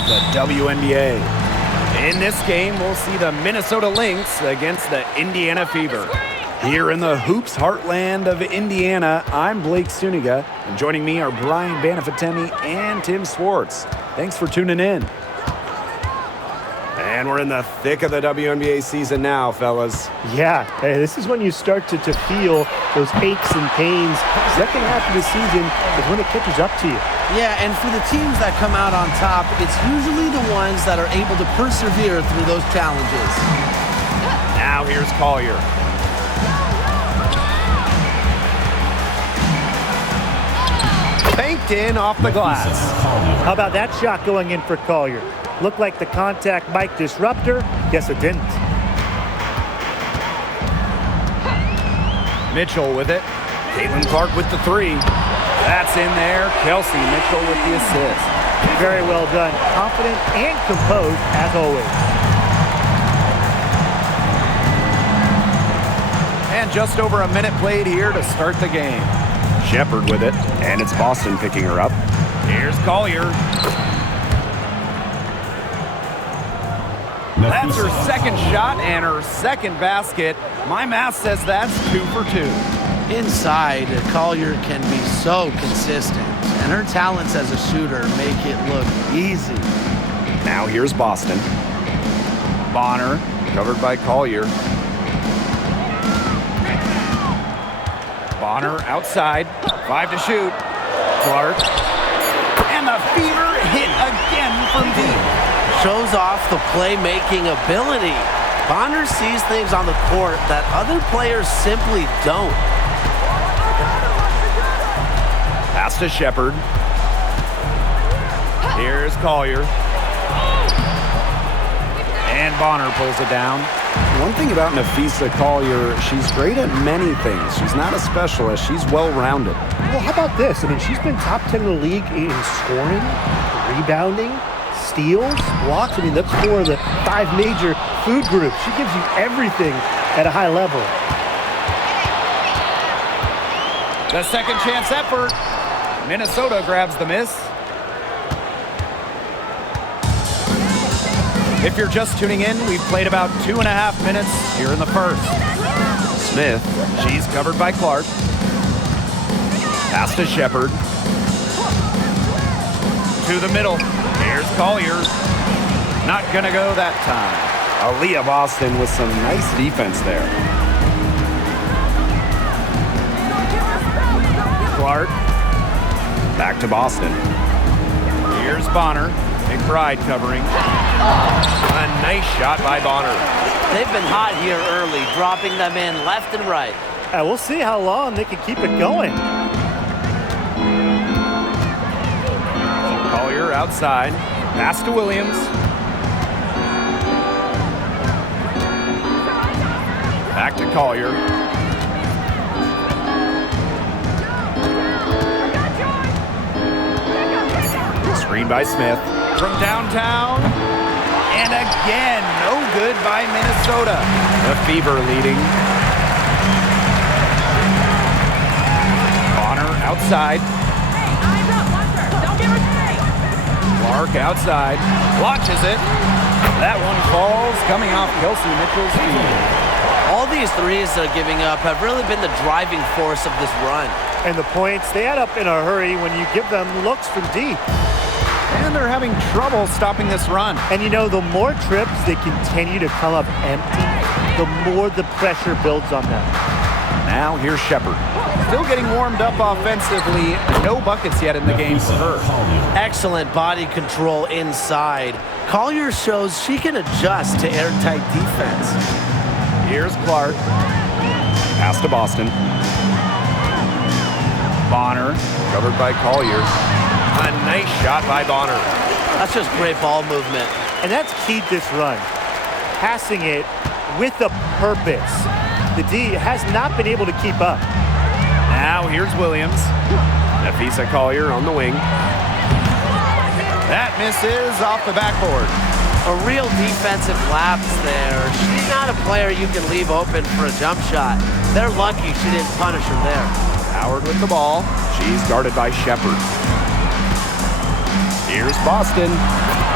of the WNBA. In this game, we'll see the Minnesota Lynx against the Indiana Fever. Here in the hoops heartland of Indiana, I'm Blake Suniga, and joining me are Brian Banafatemi and Tim Swartz. Thanks for tuning in. And we're in the thick of the WNBA season now, fellas. Yeah, this is when you start to feel those aches and pains. Second half of the season is when it catches up to you. Yeah, and for the teams that come out on top, it's usually the ones that are able to persevere through those challenges. Now here's Collier. Banked in off the glass. How about that shot going in for Collier? Looked like the contact might disrupt her. Guess it didn't. Mitchell with it. Caitlin Clark with the three. That's in there. Kelsey Mitchell with the assist. Very well done. Confident and composed as always. And just over a minute played here to start the game. Shepard with it, and it's Boston picking her up. Here's Collier. That's her second shot and her second basket. My math says that's 2 for 2. Inside, Collier can be so consistent, and her talents as a shooter make it look easy. Now here's Boston. Bonner, covered by Collier. Bonner outside, 5 to shoot. Clark, and the Fever hit again from deep. Shows off the playmaking ability. Bonner sees things on the court that other players simply don't. Pass to Shepard. Here's Collier. And Bonner pulls it down. One thing about Napheesa Collier, she's great at many things. She's not a specialist. She's well-rounded. Well, how about this? I mean, she's been top 10 in the league in scoring, rebounding, steals, blocks. I mean, that's four of the 5 major food groups. She gives you everything at a high level. The second chance effort. Minnesota grabs the miss. If you're just tuning in, we've played about 2.5 minutes here in the first. Smith, she's covered by Clark. Pass to Shepard. To the middle. Here's Collier. Not gonna go that time. Aaliyah Boston with some nice defense there. Clark. Back to Boston. Here's Bonner. McBride covering. A nice shot by Bonner. They've been hot here early, dropping them in left and right. We'll see how long they can keep it going. Collier outside. Pass to Williams. Back to Collier. Screen by Smith. From downtown. And again, no good by Minnesota. The Fever leading. Bonner outside. Clark outside, launches it. That one falls, coming off Kelsey Mitchell's feet. All these threes they're giving up have really been the driving force of this run. And the points, they add up in a hurry when you give them looks from deep. And they're having trouble stopping this run. And you know, the more trips they continue to come up empty, the more the pressure builds on them. Now here's Shepard. Still getting warmed up offensively. No buckets yet in the game for her. Excellent body control inside. Collier shows she can adjust to airtight defense. Here's Clark. Pass to Boston. Bonner, covered by Collier. A nice shot by Bonner. That's just great ball movement. And that's key to this run. Passing it with a purpose. The D has not been able to keep up. Now here's Williams. Napheesa Collier on the wing. That misses off the backboard. A real defensive lapse there. She's not a player you can leave open for a jump shot. They're lucky she didn't punish her there. Howard with the ball. She's guarded by Shepard. Here's Boston.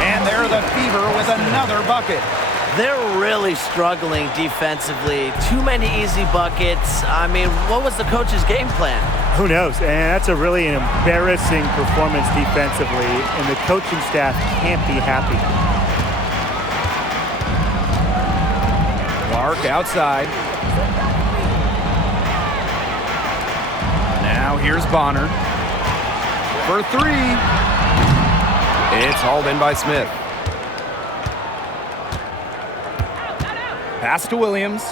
And are the Fever with another bucket. They're really struggling defensively. Too many easy buckets. I mean, what was the coach's game plan? Who knows? And that's a really embarrassing performance defensively, and the coaching staff can't be happy. Clark outside. Now here's Bonner. For three. It's hauled in by Smith. Pass to Williams.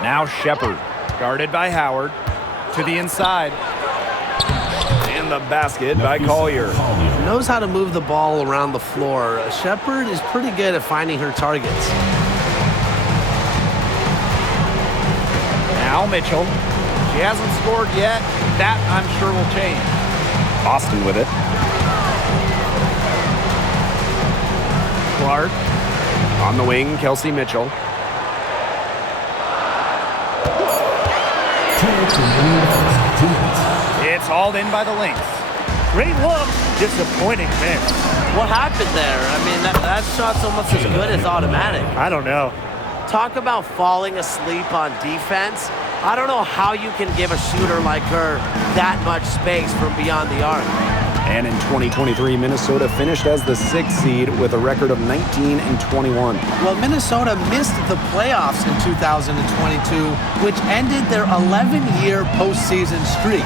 Now Shepard, guarded by Howard. To the inside. And the basket by Collier. Knows how to move the ball around the floor. Shepard is pretty good at finding her targets. Now Mitchell. She hasn't scored yet. That, I'm sure, will change. Austin with it. Clark. On the wing, Kelsey Mitchell. It's hauled in by the Lynx. Great look, disappointing miss. What happened there? I mean, that shot's almost as good as automatic. I don't know. Talk about falling asleep on defense. I don't know how you can give a shooter like her that much space from beyond the arc. And in 2023, Minnesota finished as the 6th seed with a record of 19-21. Well, Minnesota missed the playoffs in 2022, which ended their 11-year postseason streak.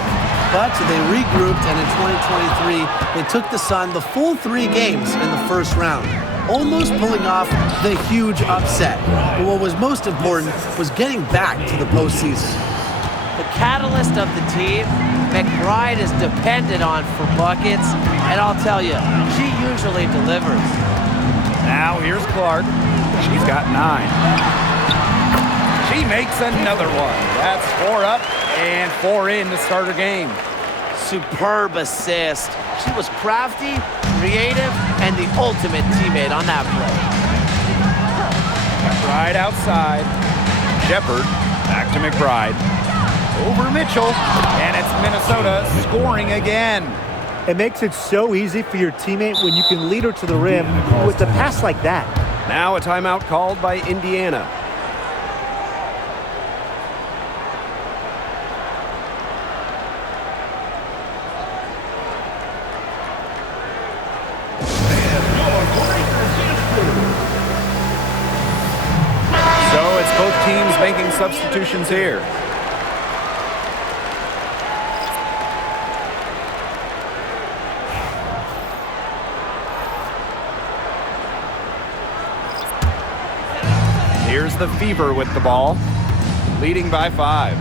But they regrouped, and in 2023, they took the Sun the full 3 games in the first round, almost pulling off the huge upset. But what was most important was getting back to the postseason. The catalyst of the team, McBride, is depended on for buckets, and I'll tell you, she usually delivers. Now here's Clark. She's got 9. She makes another one. That's 4 up and 4 in to start her game. Superb assist. She was crafty, creative, and the ultimate teammate on that play. McBride outside. Shepard back to McBride. Over Mitchell, and it's Minnesota scoring again. It makes it so easy for your teammate when you can lead her to the rim with a pass like that. Now a timeout called by Indiana. So it's both teams making substitutions here. Here's the Fever with the ball, leading by 5.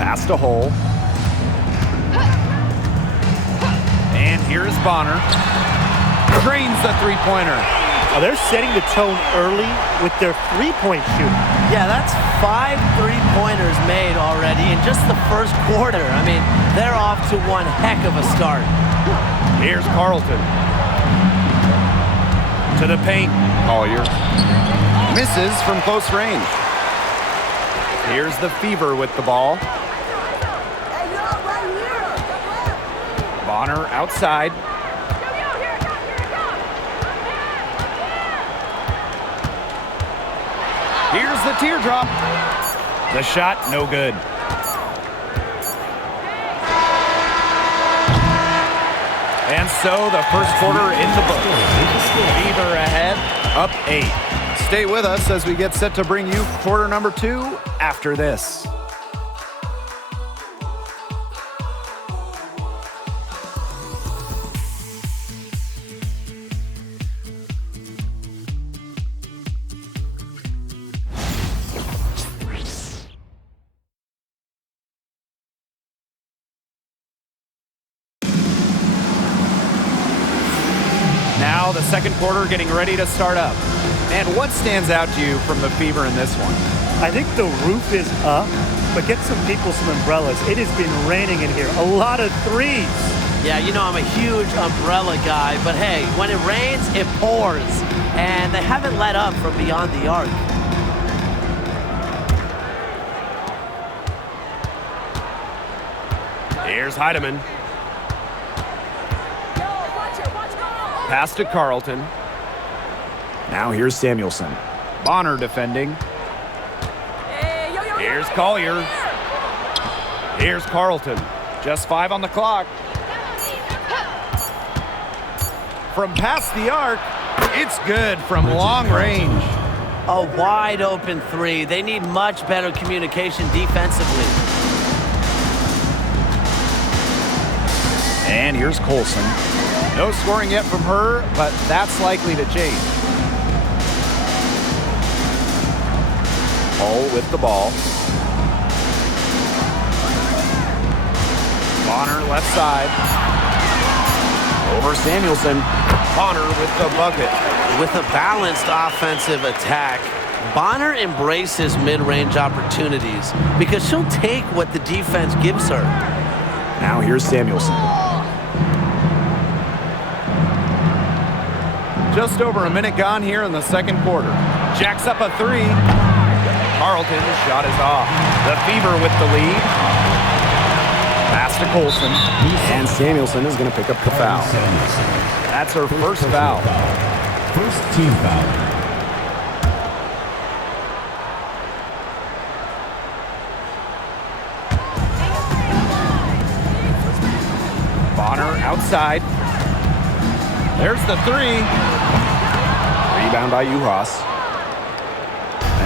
Pass to Hull. And here's Bonner. Drains the three-pointer. Oh, they're setting the tone early with their three-point shooting. Yeah, that's 5 3-pointers made already in just the first quarter. I mean, they're off to one heck of a start. Here's Carlton. To the paint. Collier. Misses from close range. Here's the Fever with the ball. Bonner outside. Here's the teardrop. The shot, no good. And so the first quarter in the books. Fever ahead, up 8. Stay with us as we get set to bring you quarter number 2 after this. Now the second quarter getting ready to start up. And what stands out to you from the Fever in this one? I think the roof is up, but get some people some umbrellas. It has been raining in here. A lot of threes. Yeah, you know I'm a huge umbrella guy, but hey, when it rains, it pours. And they haven't let up from beyond the arc. Here's Heidemann. Pass to Carlton. Now here's Samuelson. Bonner defending. Here's Collier. Here's Carlton. Just 5 on the clock. From past the arc, it's good from long range. A wide open three. They need much better communication defensively. And here's Colson. No scoring yet from her, but that's likely to change. Hull with the ball. Bonner left side. Over Samuelson. Bonner with the bucket. With a balanced offensive attack, Bonner embraces mid-range opportunities because she'll take what the defense gives her. Now here's Samuelson. Just over a minute gone here in the second quarter. Jacks up a three. Carlton's shot is off. The Fever with the lead. Pass to Colson. And Samuelson is going to pick up the foul. That's her first foul. First team foul. Bonner outside. There's the three. Rebound by Juhas.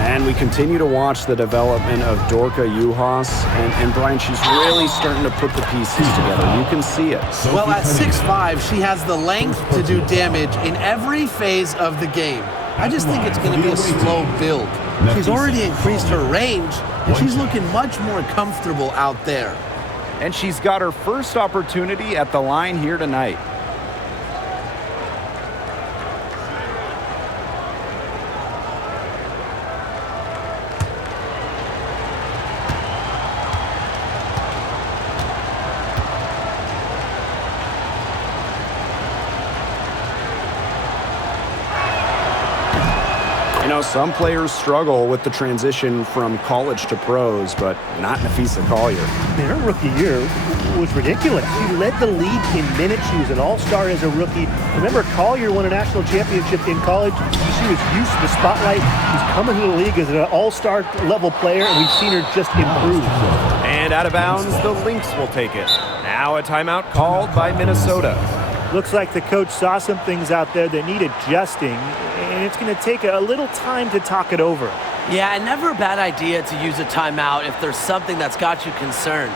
And we continue to watch the development of Dorka Juhas. And Brian, she's really starting to put the pieces together. You can see it. Well, at 6'5", she has the length to do damage in every phase of the game. I just think it's going to be a slow build. She's already increased her range, and she's looking much more comfortable out there. And she's got her first opportunity at the line here tonight. You know, some players struggle with the transition from college to pros, but not Nafisa Collier. Man, her rookie year was ridiculous. She led the league in minutes. She was an all-star as a rookie. Remember, Collier won a national championship in college. She was used to the spotlight. She's coming to the league as an all-star level player, and we've seen her just improve. And out of bounds, the Lynx will take it. Now a timeout called by Minnesota. Looks like the coach saw some things out there that need adjusting, and it's going to take a little time to talk it over. Yeah, and never a bad idea to use a timeout if there's something that's got you concerned.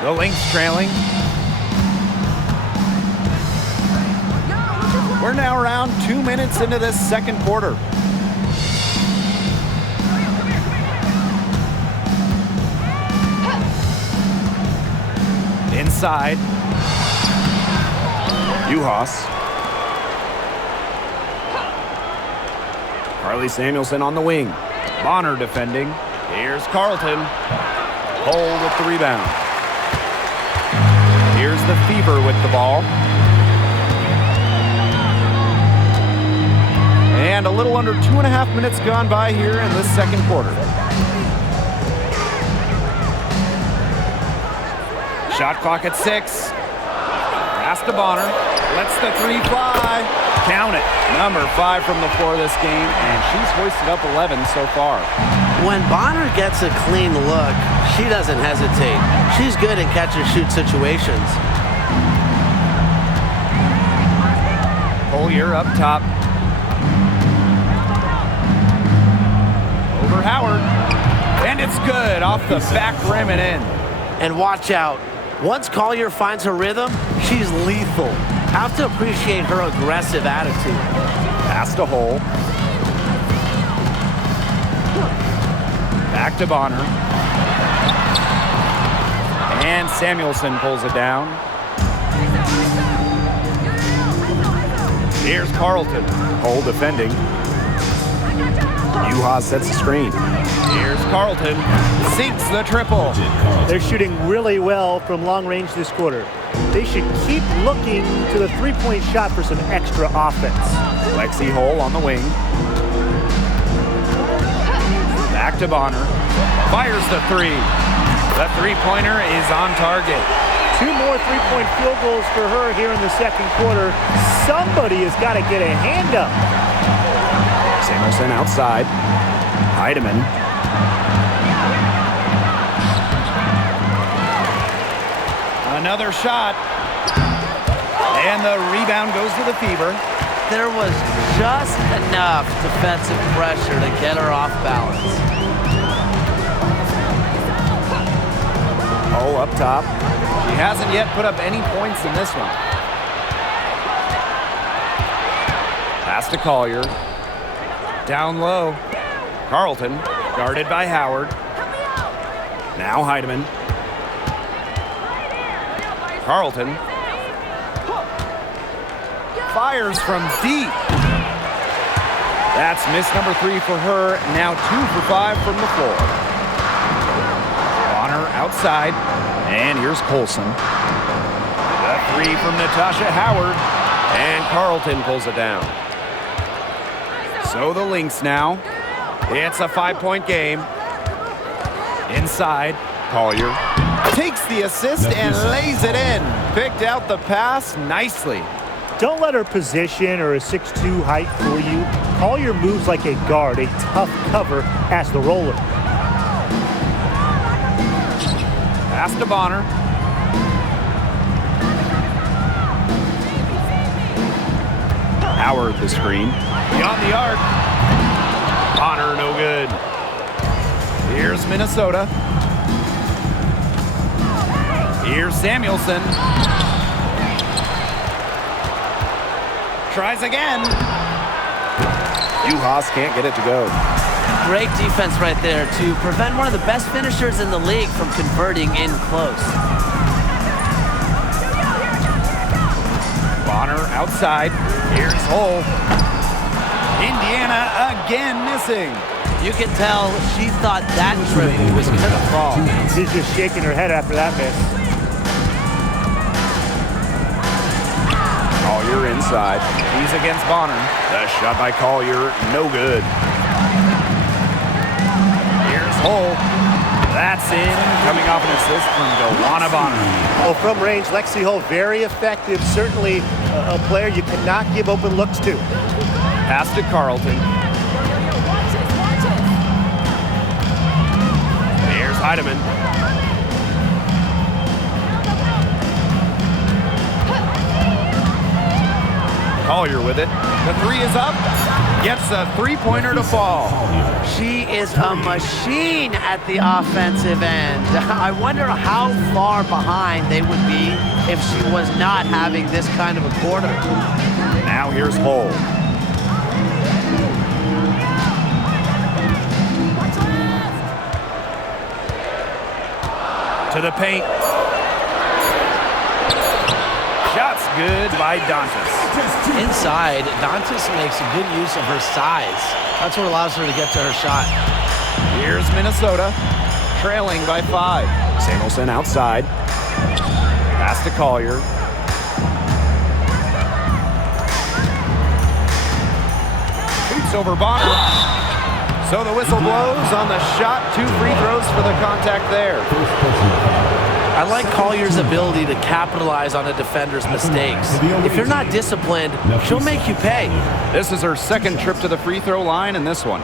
The Lynx trailing. We're now around 2 minutes into this second quarter. Inside. Juhas. Carly Samuelson on the wing. Bonner defending. Here's Carlton. Hull with the rebound. Here's the Fever with the ball. And a little under 2.5 minutes gone by here in this second quarter. Shot clock at 6. Pass to Bonner. Lets the three fly. Count it. Number 5 from the floor this game, and she's hoisted up 11 so far. When Bonner gets a clean look, she doesn't hesitate. She's good in catch-and-shoot situations. Collier up top. Over Howard. And it's good off the back rim and in. And watch out. Once Collier finds her rhythm, she's lethal. Have to appreciate her aggressive attitude. Pass to Hull. Back to Bonner. And Samuelson pulls it down. Here's Carlton. Hull defending. Yuha sets the screen. Here's Carlton. Sinks the triple. They're shooting really well from long range this quarter. They should keep looking to the three-point shot for some extra offense. Lexi Hole on the wing. Back to Bonner. Fires the three. The three-pointer is on target. 2 more three-point field goals for her here in the second quarter. Somebody has got to get a hand up. Samuelson outside. Heidemann. Another shot. And the rebound goes to the Fever. There was just enough defensive pressure to get her off balance. Oh, up top. She hasn't yet put up any points in this one. Pass to Collier. Down low. Carlton, guarded by Howard. Now Heidemann. Carlton. Fires from deep. That's miss number 3 for her. Now 2 for 5 from the floor. Bonner outside. And here's Colson. The 3 from Natasha Howard. And Carlton pulls it down. So the Lynx now. It's a 5-point game. Inside, Collier takes the assist and lays it in. Picked out the pass nicely. Don't let her position or a 6'2" height fool you. Collier moves like a guard, a tough cover as the roller. Pass to Bonner. Howard the screen. Beyond the arc. Bonner no good. Here's Minnesota. Here's Samuelson. Tries again. Juhas can't get it to go. Great defense right there to prevent one of the best finishers in the league from converting in close. Bonner outside. Here's Hole. Indiana again missing. You can tell she thought that triple was going to fall. She's just shaking her head after that miss. Collier inside. He's against Bonner. The shot by Collier, no good. Here's Hole. That's in. Coming off an assist from Delana Bonner. Oh, from range, Lexi Hole, very effective. Certainly a player you cannot give open looks to. Pass to Carlton. Here's Heidemann. Collier with it. The 3 is up. Gets a three-pointer to fall. She is a machine at the offensive end. I wonder how far behind they would be if she was not having this kind of a quarter. Now here's Hole. To the paint. Shots good by Dantas. Inside, Dantas makes a good use of her size. That's what allows her to get to her shot. Here's Minnesota, trailing by 5. Samuelson outside. Pass to Collier. Shoots over Bonner. So the whistle blows on the shot. 2 free throws for the contact there. I like Collier's ability to capitalize on a defender's mistakes. If you're not disciplined, she'll make you pay. This is her second trip to the free throw line in this one.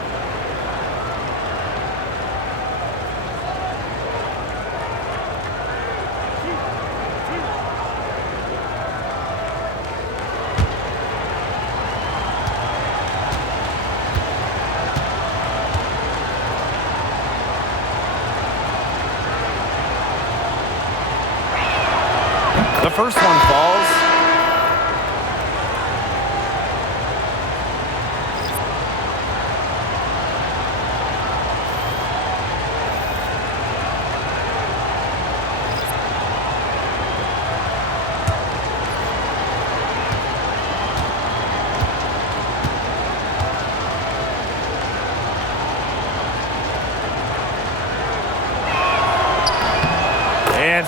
The first one falls.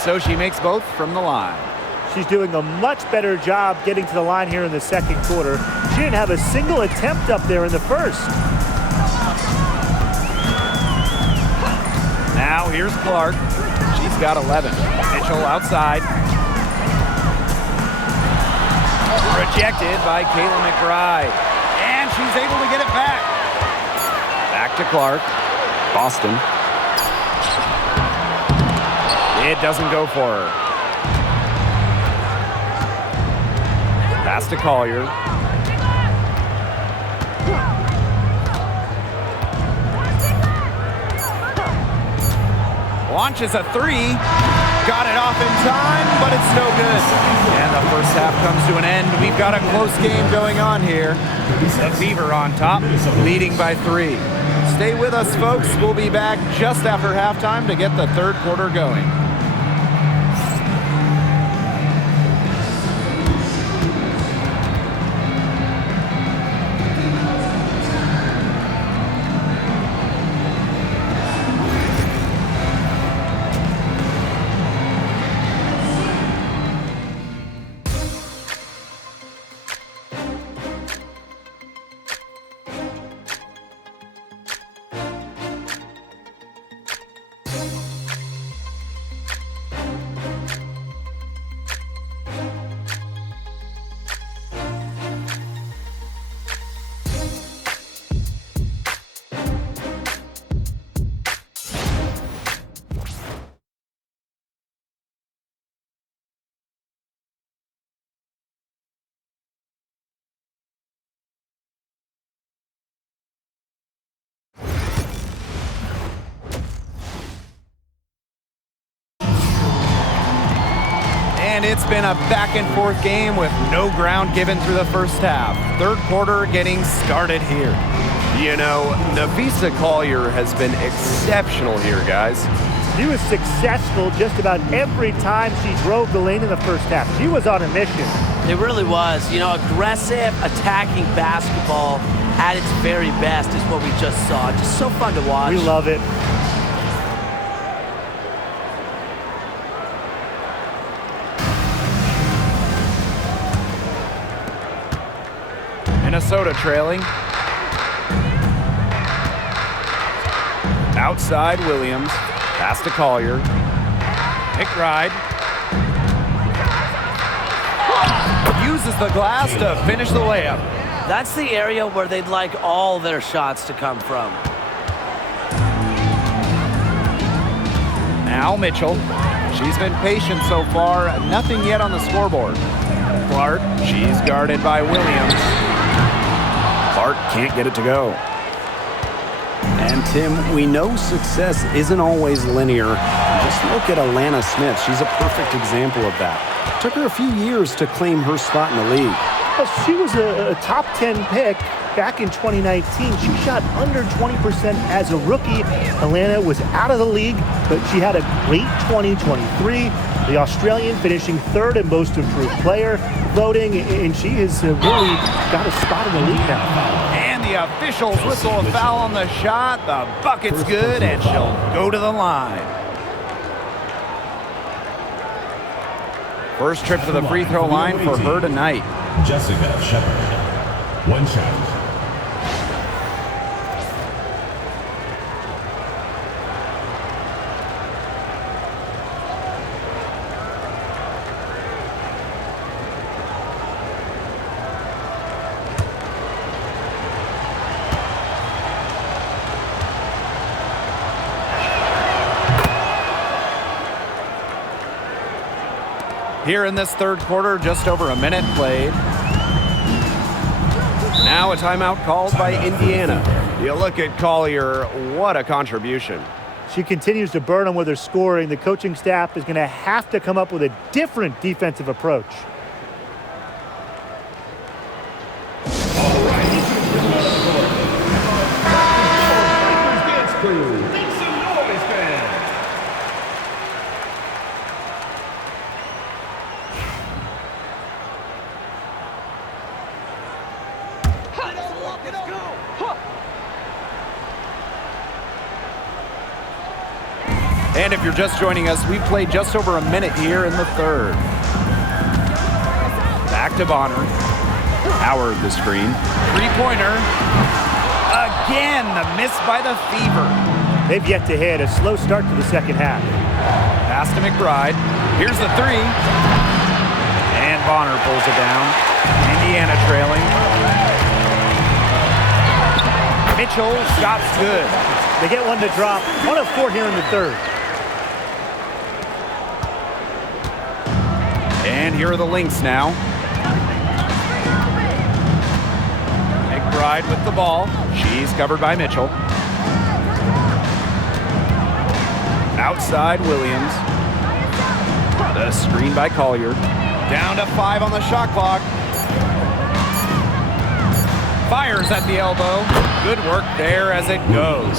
so she makes both from the line. She's doing a much better job getting to the line here in the second quarter. She didn't have a single attempt up there in the first. Now here's Clark. She's got 11. Mitchell outside. Rejected by Kayla McBride. And she's able to get it back. Back to Clark. Boston. It doesn't go for her. Pass to Collier. Launches a three. Got it off in time, but it's no good. And the first half comes to an end. We've got a close game going on here. The Fever on top, leading by 3. Stay with us, folks. We'll be back just after halftime to get the third quarter going. And it's been a back-and-forth game with no ground given through the first half. Third quarter getting started here. You know, Nafisa Collier has been exceptional here, guys. She was successful just about every time she drove the lane in the first half. She was on a mission. It really was. You know, aggressive, attacking basketball at its very best is what we just saw. Just so fun to watch. We love it. Minnesota trailing. Outside Williams. Pass to Collier. McBride. Uses the glass to finish the layup. That's the area where they'd like all their shots to come from. Now Mitchell. She's been patient so far. Nothing yet on the scoreboard. Clark. She's guarded by Williams. Clark can't get it to go. And Tim, we know success isn't always linear. Just look at Alana Smith. She's a perfect example of that. It took her a few years to claim her spot in the league. Well, she was a top 10 pick back in 2019. She shot under 20% as a rookie. Alana was out of the league, but she had a great 2023. The Australian finishing third in most improved player voting, and she has really got a spot in the league now. And the officials whistle a foul on the shot. The bucket's good, and she'll go to the line. First trip to the free throw line for her tonight. Jessica Shepard. One shot. Here in this third quarter, just over a minute played. Now a timeout called by Indiana. You look at Collier, what a contribution. She continues to burn them with her scoring. The coaching staff is going to have to come up with a different defensive approach. And if you're just joining us, we've played just over a minute here in the third. Back to Bonner. Howard the screen. Three-pointer. Again, the miss by the Fever. They've yet to hit. A slow start to the second half. Pass to McBride. Here's the three. And Bonner pulls it down. Indiana trailing. Mitchell, shot's good. They get one to drop. 1 of 4 here in the third. And here are the Lynx now. McBride with the ball. She's covered by Mitchell. Outside Williams. The screen by Collier. Down to 5 on the shot clock. Fires at the elbow. Good work there as it goes.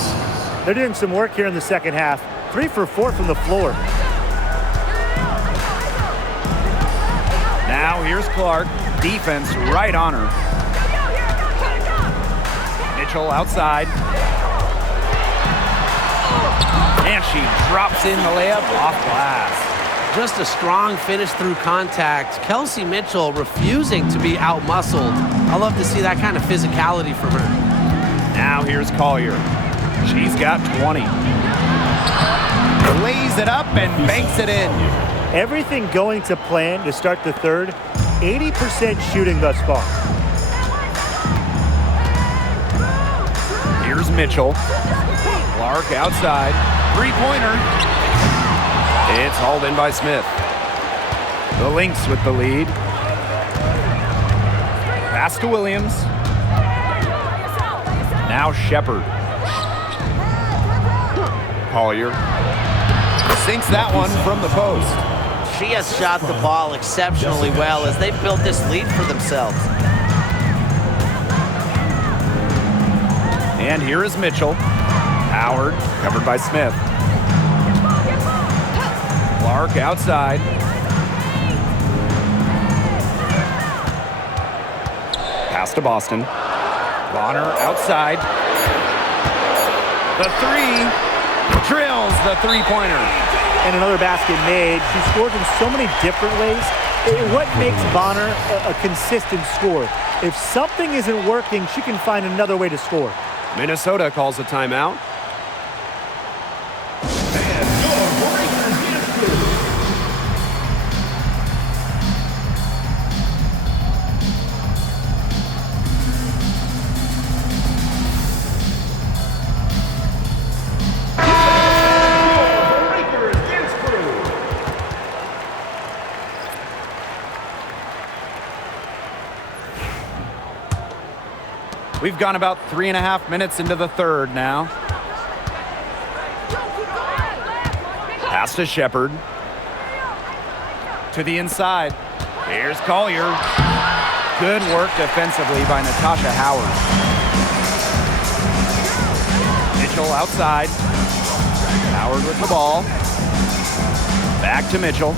They're doing some work here in the second half. 3 for 4 from the floor. Now here's Clark. Defense right on her. Mitchell outside. And she drops in the layup off glass. Just a strong finish through contact. Kelsey Mitchell refusing to be outmuscled. I love to see that kind of physicality from her. Now here's Collier. She's got 20. Lays it up and banks it in. Everything going to plan to start the third. 80% shooting thus far. Here's Mitchell. Clark outside. Three-pointer. It's hauled in by Smith. The Lynx with the lead. Pass to Williams. Now Shepard. Collier. Sinks that one from the post. She has shot the ball exceptionally well as they built this lead for themselves. And here is Mitchell. Howard, covered by Smith. Clark outside. Pass to Boston. Bonner outside. The three. Drills the three-pointer. And another basket made. She scores in so many different ways. What makes Bonner a consistent scorer? If something isn't working, she can find another way to score. Minnesota calls a timeout. We've gone about 3.5 minutes into the third now. Pass to Shepard. To the inside. Here's Collier. Good work defensively by Natasha Howard. Mitchell outside. Howard with the ball. Back to Mitchell.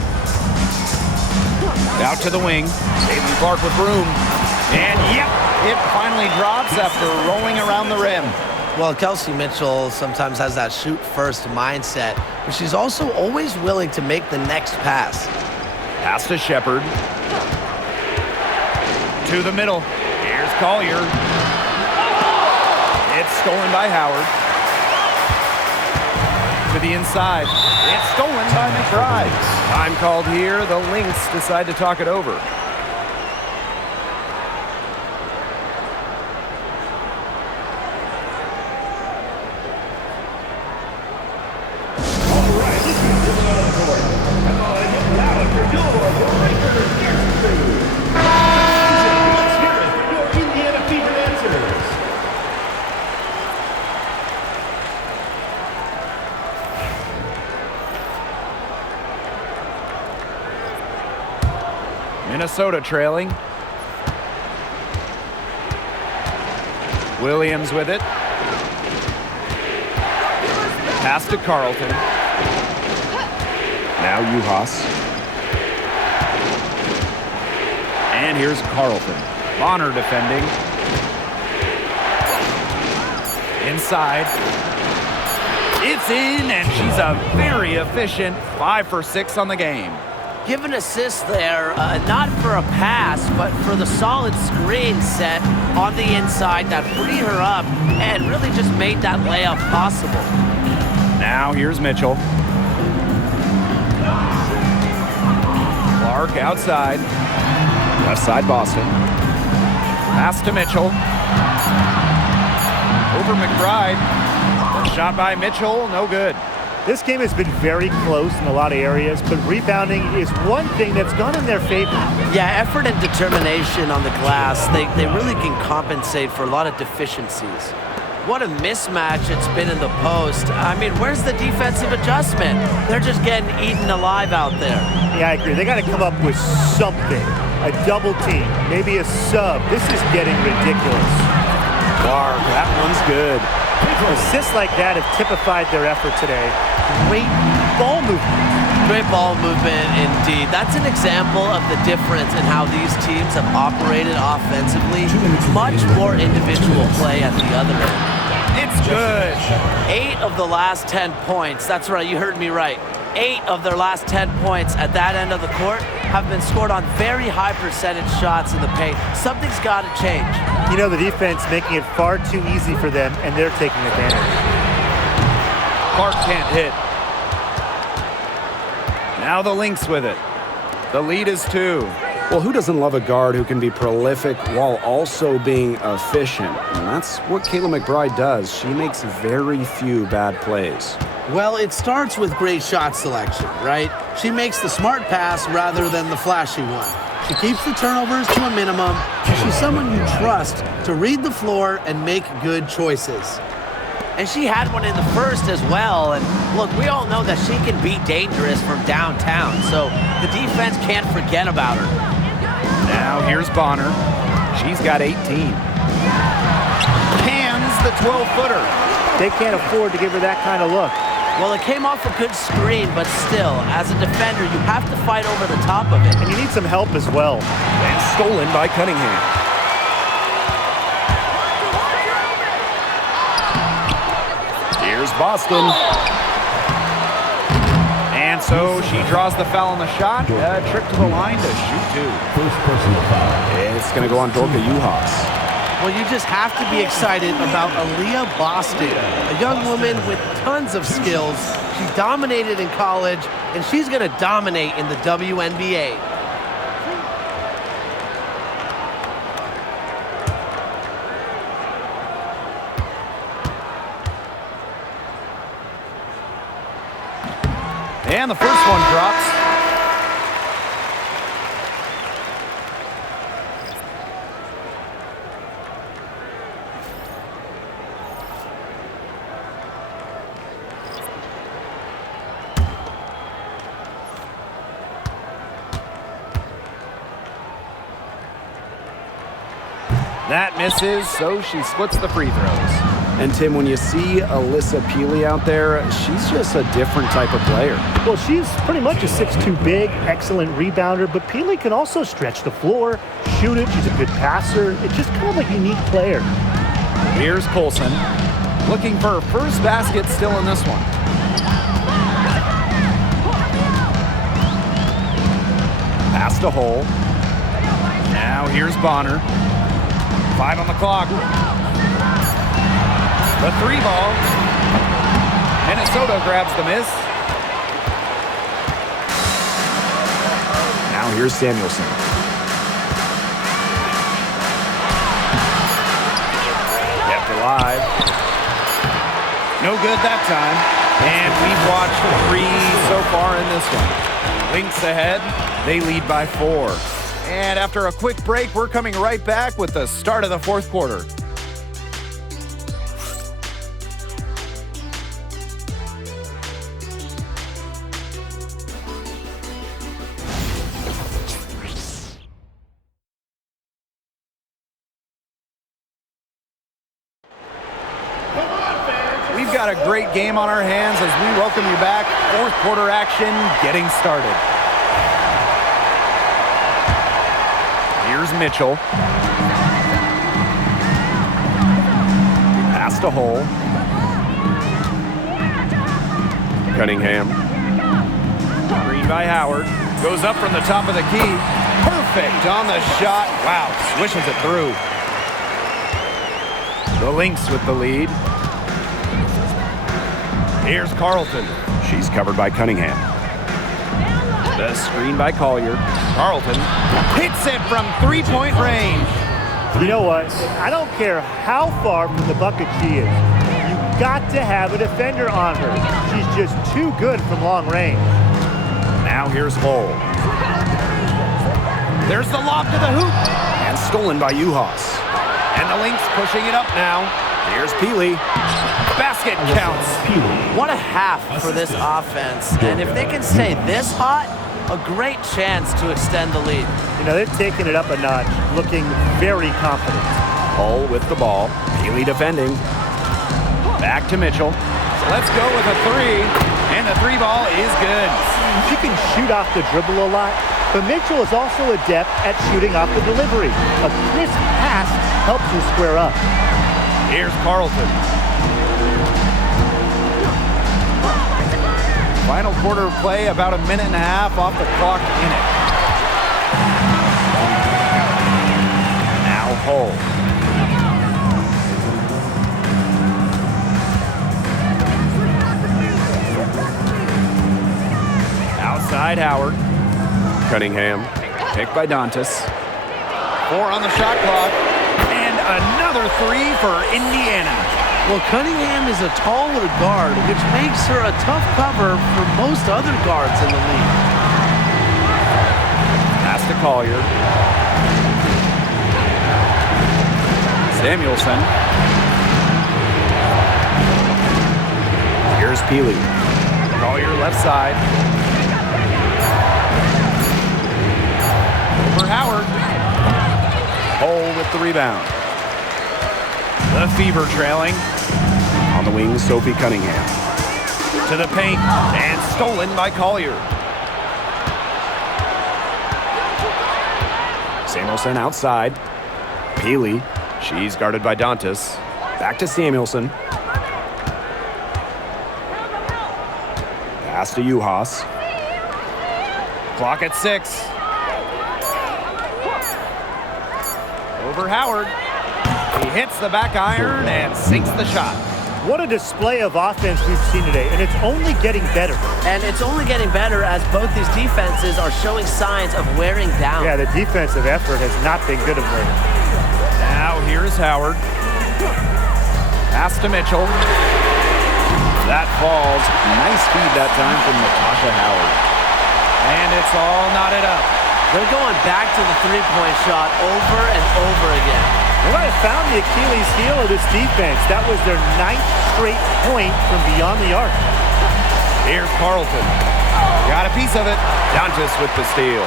Out to the wing. Caitlin Clark with room. And yep, it finally drops after rolling around the rim. Well, Kelsey Mitchell sometimes has that shoot-first mindset, but she's also always willing to make the next pass. Pass to Shepard. To the middle. Here's Collier. It's stolen by Howard. To the inside. It's stolen by McBride. Time called here. The Lynx decide to talk it over. Minnesota trailing. Williams with it. Pass to Carlton. Now Uhas. And here's Carlton. Bonner defending. Inside. It's gets in, and she's a very efficient 5 for 6 on the game. Give an assist there, not for a pass, but for the solid screen set on the inside that freed her up and really just made that layup possible. Now here's Mitchell. Clark outside. Left side Boston. Pass to Mitchell. Over McBride. The shot by Mitchell, no good. This game has been very close in a lot of areas, but rebounding is one thing that's gone in their favor. Yeah, effort and determination on the glass, they really can compensate for a lot of deficiencies. What a mismatch it's been in the post. I mean, where's the defensive adjustment? They're just getting eaten alive out there. Yeah, I agree. They got to come up with something. A double team, maybe a sub. This is getting ridiculous. Clark, that one's good. Assists like that have typified their effort today. Great ball movement. Great ball movement indeed. That's an example of the difference in how these teams have operated offensively. Much more individual play at the other end. It's good. 8 of the last 10 points. That's right, you heard me right. 8 of their last 10 points at that end of the court have been scored on very high percentage shots in the paint. Something's got to change. You know, the defense making it far too easy for them, and they're taking advantage. Clark can't hit. Now the Lynx with it. The lead is 2. Well, who doesn't love a guard who can be prolific while also being efficient? And that's what Kayla McBride does. She makes very few bad plays. Well, it starts with great shot selection, right? She makes the smart pass rather than the flashy one. She keeps the turnovers to a minimum. She's someone you trust to read the floor and make good choices. And she had one in the first as well. And look, we all know that she can be dangerous from downtown, so the defense can't forget about her. Now here's Bonner. She's got 18. Cans the 12-footer. They can't afford to give her that kind of look. Well, it came off a good screen, but still, as a defender, you have to fight over the top of it. And you need some help as well. And stolen by Cunningham. Here's Boston. And so she draws the foul on the shot. A trip to the line to shoot 2. First personal foul. It's going to go on Dorka Juhas. Well, you just have to be excited about Aaliyah Boston, a young woman with tons of skills. She dominated in college, and she's going to dominate in the WNBA. And the first one drops. That misses, so she splits the free throws. And Tim, when you see Alyssa Peely out there, she's just a different type of player. Well, she's pretty much a 6'2" big, excellent rebounder, but Peely can also stretch the floor, shoot it. She's a good passer. It's just kind of a unique player. Here's Colson, looking for her first basket still in this one. Pass to Hole. Now here's Bonner. 5 on the clock. The 3 ball. Minnesota grabs the miss. Now here's Samuelson. Kept alive. No good that time. And we've watched 3 so far in this one. Lynx ahead. They lead by 4. And after a quick break, we're coming right back with the start of the 4th quarter. We've got a great game on our hands as we welcome you back. 4th quarter action getting started. Here's Mitchell. Pass to Hole. Cunningham. Green by Howard. Goes up from the top of the key. Perfect on the shot. Wow, swishes it through. The Lynx with the lead. Here's Carlton. She's covered by Cunningham. The screen by Collier. Carlton hits it from three-point range. You know what? I don't care how far from the bucket she is. You've got to have a defender on her. She's just too good from long range. Now here's Hull. There's the lob to the hoop. And stolen by Uhas. And the Lynx pushing it up now. Here's Peely. Basket counts. What a half for this offense. And if they can stay this hot, a great chance to extend the lead. You know, they're taking it up a notch, looking very confident. Hull with the ball. Peely defending. Back to Mitchell. Let's go with a three. And the three ball is good. She can shoot off the dribble a lot, but Mitchell is also adept at shooting off the delivery. A crisp pass helps her square up. Here's Carlton. Final quarter of play, about a minute and a half off the clock in it. Now Hull. Outside Howard. Cunningham. Picked by Dantas. 4 on the shot clock. And another three for Indiana. Well, Cunningham is a taller guard, which makes her a tough cover for most other guards in the league. Pass to Collier. Samuelson. Here's Peely. Collier left side. Over Howard. Hull with the rebound. The Fever trailing. On the wing, Sophie Cunningham. To the paint, and stolen by Collier. Samuelson outside. Peely. She's guarded by Dantas. Back to Samuelson. Pass to Uhas. Clock at 6. Over Howard. He hits the back iron and sinks the shot. What a display of offense we've seen today, and it's only getting better. And it's only getting better as both these defenses are showing signs of wearing down. Yeah, the defensive effort has not been good of late. Now here's Howard. Pass to Mitchell. That falls. Nice feed that time from Natasha Howard. And it's all knotted up. They're going back to the three-point shot over and over again. They might have found the Achilles heel of this defense. That was their 9th straight point from beyond the arc. Here's Carlton. Got a piece of it. Dantas with the steal.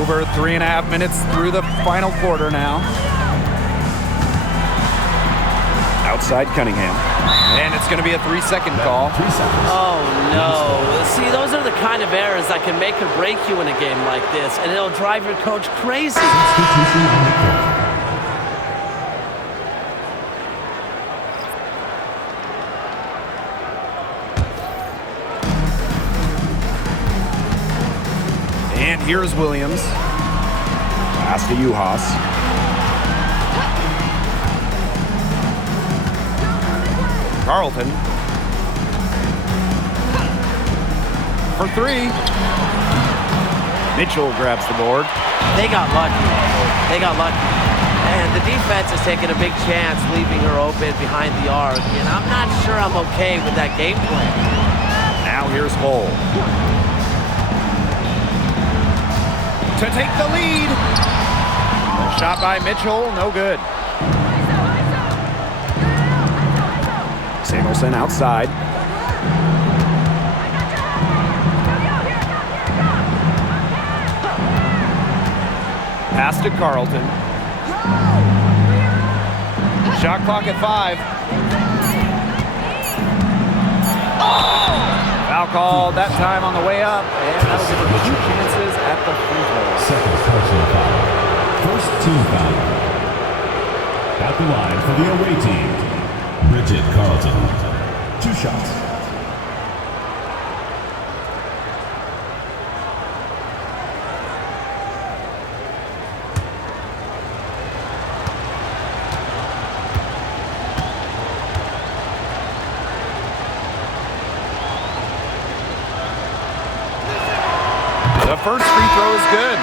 Over 3.5 minutes through the final quarter now. Outside Cunningham. And it's going to be a 3-second call. 3 seconds. Oh, no. See, those are the kind of errors that can make or break you in a game like this, and it'll drive your coach crazy. Substitution on the court. And here's Williams. Pass to Uhas. Carlton. For 3. Mitchell grabs the board. They got lucky. They got lucky. And the defense is taking a big chance leaving her open behind the arc. And I'm not sure I'm okay with that game plan. Now here's Hull. To take the lead. The shot by Mitchell, no good. Samuelson outside. Pass to Carlton. Shot clock at 5. Foul called that time on the way up, and that'll give her 2 chances at the free throw. Second personal foul. First team foul. At the line for the away team, Bridget Carlton. 2 shots. The first free throw is good.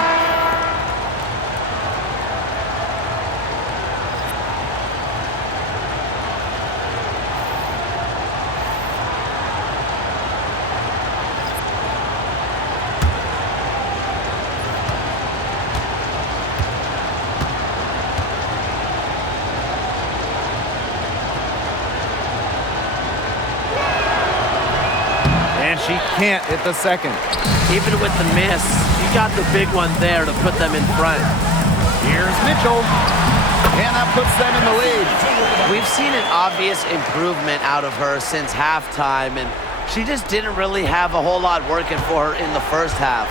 And she can't hit the second. Even with the miss, you got the big one there to put them in front. Here's Mitchell, and that puts them in the lead. We've seen an obvious improvement out of her since halftime, and she just didn't really have a whole lot working for her in the first half.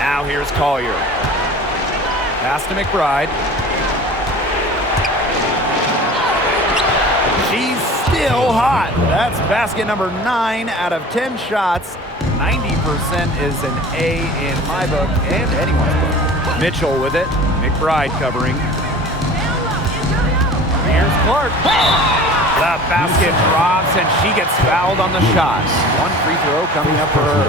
Now here's Collier. Pass to McBride. She's still hot. That's basket number 9 out of 10 shots. 90% is an A in my book and anyone's book. Mitchell with it. McBride covering. Here's Clark. The basket drops and she gets fouled on the shot. One free throw coming up for her.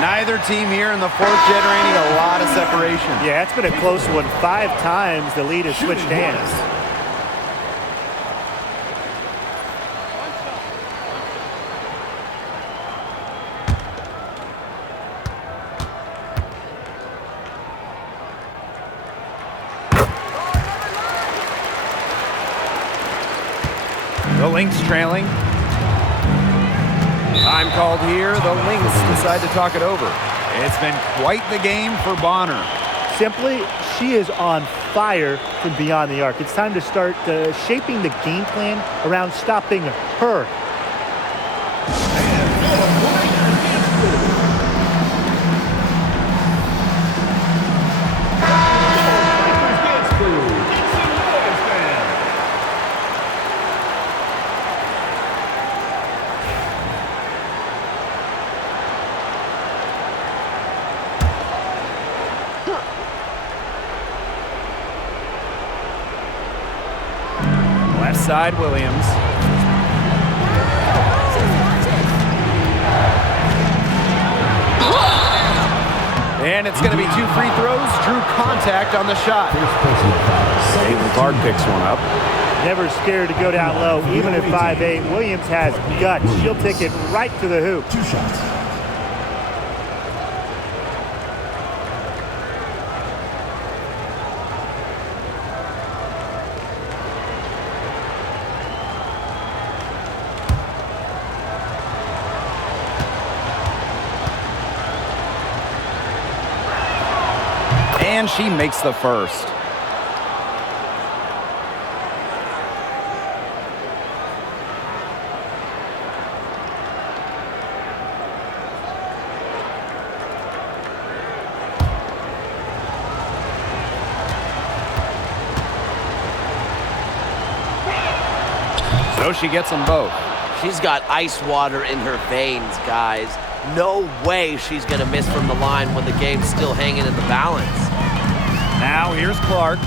Neither team here in the fourth generating a lot of separation. Yeah, it's been a close one. 5 times the lead has switched hands. The Lynx trailing. Time called here. The Lynx decide to talk it over. It's been quite the game for Bonner. Simply, she is on fire from beyond the arc. It's time to start shaping the game plan around stopping her. Left side, Williams. And it's going to be 2 free throws. Drew contact on the shot. Caitlin Clark picks one up. Never scared to go down low, even at 5'8". Williams has guts. She'll take it right to the hoop. 2 shots. And she makes the first. So she gets them both. She's got ice water in her veins, guys. No way she's going to miss from the line when the game's still hanging in the balance. Now here's Clark.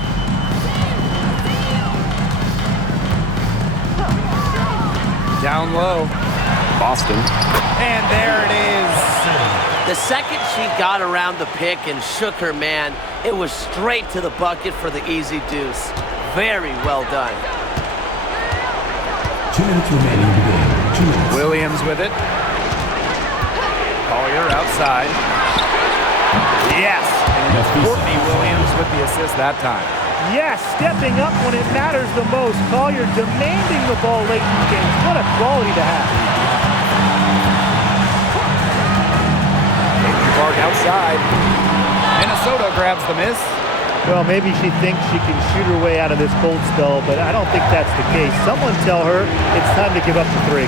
Down low. Boston. And there it is. The second she got around the pick and shook her man, it was straight to the bucket for the easy deuce. Very well done. 2 minutes remaining in the game. 2 minutes. Williams with it. Collier outside. Yes. And Courtney Williams with the assist that time. Yes, stepping up when it matters the most. Collier demanding the ball late in the game. What a quality to have. Clark outside. Minnesota grabs the miss. Well, maybe she thinks she can shoot her way out of this cold spell, but I don't think that's the case. Someone tell her it's time to give up the 3.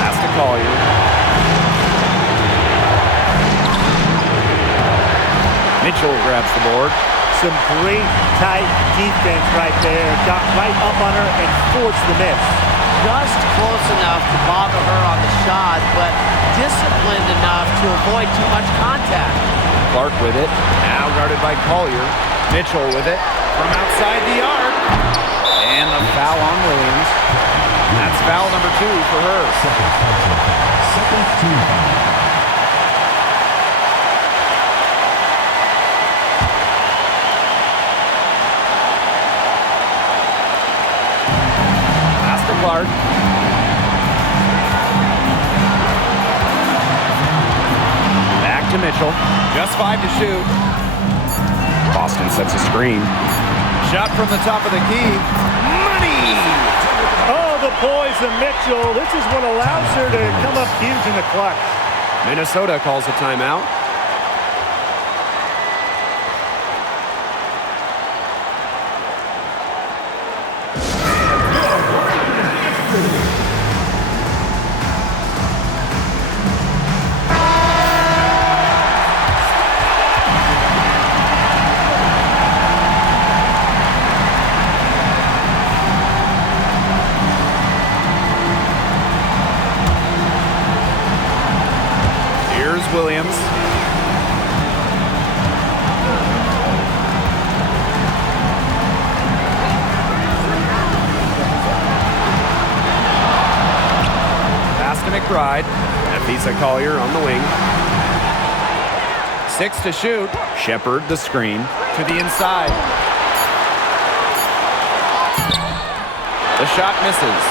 Pass to Collier. Mitchell grabs the board. Some great tight defense right there. Got right up on her and forced the miss. Just close enough to bother her on the shot, but disciplined enough to avoid too much contact. Clark with it, now guarded by Collier. Mitchell with it from outside the arc. And the foul on Williams. That's foul number 2 for her. Second team foul. Pass to Clark. Back to Mitchell. Just 5 to shoot. Boston sets a screen. Shot from the top of the key. Money! Oh, the poise of Mitchell. This is what allows her to come up huge in the clutch. Minnesota calls a timeout. Williams. Pass to McBride. Nafisa Collier on the wing. 6 to shoot. Shepard the screen to the inside. The shot misses.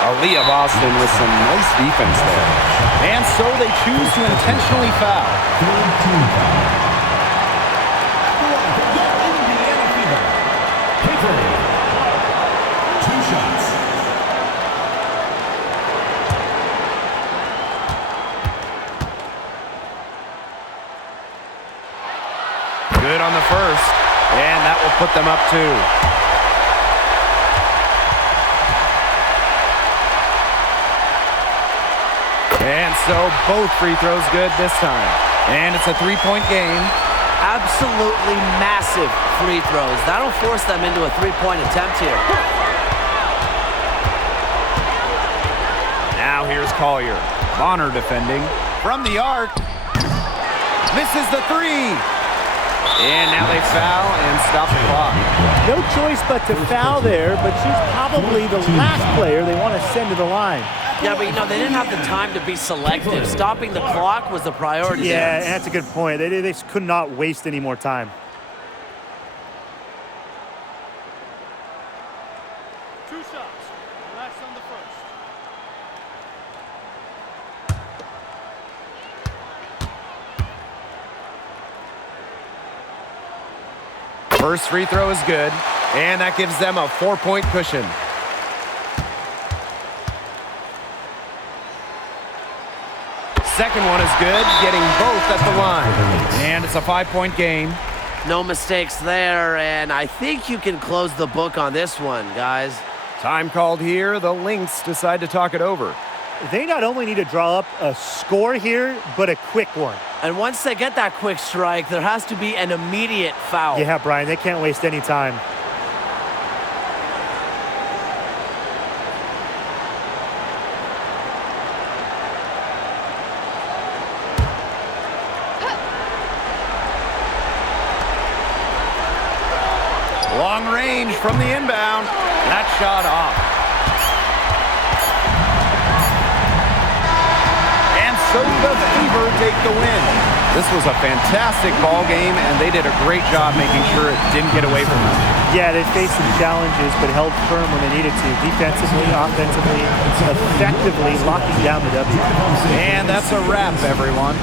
Aaliyah Boston with some nice defense there. And so they choose to intentionally foul. Third team foul. Indiana Fever. Paper. 2 shots. Good on the first. And that will put them up 2. And so both free throws good this time. And it's a 3-point game. Absolutely massive free throws. That'll force them into a 3-point attempt here. Now here's Collier. Bonner defending. From the arc. Misses the 3. And now they foul and stop the clock. No choice but to foul there, but she's probably the last player they want to send to the line. Yeah, but they didn't have the time to be selective. Stopping the clock was the priority. Yeah, there. and that's a good point. They could not waste any more time. 2 shots. Last on the first. First free throw is good. And that gives them a 4-point cushion. Second one is good, getting both at the line. And it's a 5-point game. No mistakes there, and I think you can close the book on this one, guys. Time called here. The Lynx decide to talk it over. They not only need to draw up a score here, but a quick one. And once they get that quick strike, there has to be an immediate foul. Yeah, Brian, they can't waste any time. Long range from the inbound. That shot off. And so the Fever take the win. This was a fantastic ball game, and they did a great job making sure it didn't get away from them. Yeah, they faced some challenges, but held firm when they needed to. Defensively, offensively, effectively locking down the W. And that's a wrap, everyone.